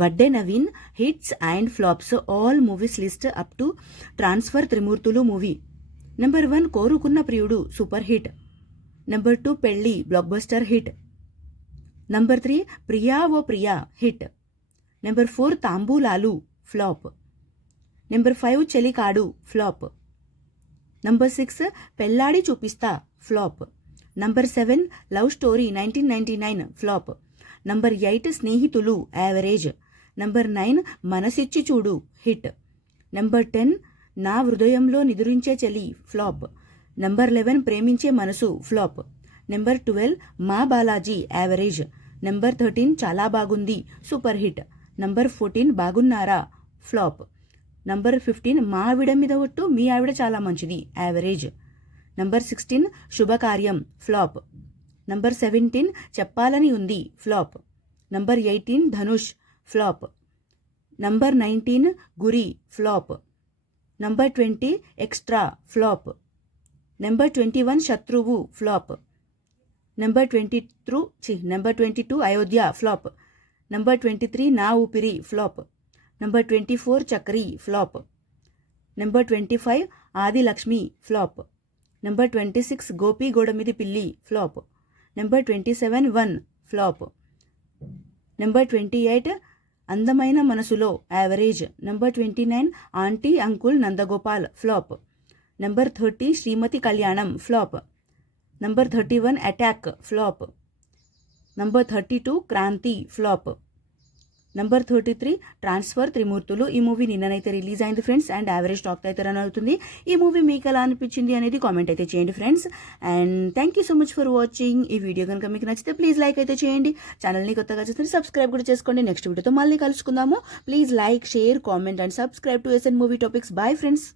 Vadde Naveen hits and flops all movies list up to transfer Trimurthulu movie. Number 1 Korukunna Priyudu super hit. Number 2 Pelli blockbuster hit. Number 3 Priya O Priya hit. Number 4 Thamboolalu flop. Number 5 Chelikadu flop. Number 6 Pelladi Choopistha flop. Number 7 love story 1999 flop. Number 8 Snehithulu average. Number 9 మనసిచ్చి చూడు hit. Number 10 నా హృదయంలో నిదురించే చలి flop. Number 11 ప్రేమించే మనసు flop. Number 12 మా Balaji average. Number 13 చాలా బాగుంది super hit. Number 14 బాగున్నారా ఫ్లాప్. నంబర్ 15 మా ఆవిడ మీద ఒట్టు మీ ఆవిడ చాలా మంచిది యావరేజ్. నంబర్ 16 శుభకార్యం ఫ్లాప్. నంబర్ 17 చెప్పాలని ఉంది flop. Number 18 Dhanush flop. Number 19 గురి flop. Number 20 extra flop. Number 21 శత్రువు flop. Number 22 Ayodhya flop. Number 23 నా ఊపిరి flop. Number 24 Chakri flop. Number 25 ఆది లక్ష్మి ఫ్లాప్. నెంబర్ 26 గోపి గోడమిది పిల్లి flop. Number 27 1 flop. Number 28 Andamaina Manasulo average. Number 29 aunty uncle Nandagopal flop. Number 30 Srimathi Kalyanam flop. Number 31 attack flop. Number 32 Kranthi flop. Number 33 transfer Trimurthulu. ఈ movie నిన్ననైతే release అయింది friends and average talk అయితే run అవుతుంది. ఈ movie మీకు ఎలా అనిపించింది అనేది కామెంట్ అయితే చేయండి friends. And thank you so much for watching. ఈ వీడియో కనుక మీకు నచ్చితే ప్లీజ్ లైక్ అయితే చేయండి. ఛానల్ని కొత్తగా చూస్తే సబ్స్క్రైబ్ కూడా చేసుకోండి. నెక్స్ట్ వీడియోతో మళ్ళీ కలుసుకుందాము. Please like, share, comment and subscribe to SN movie topics. Bye friends.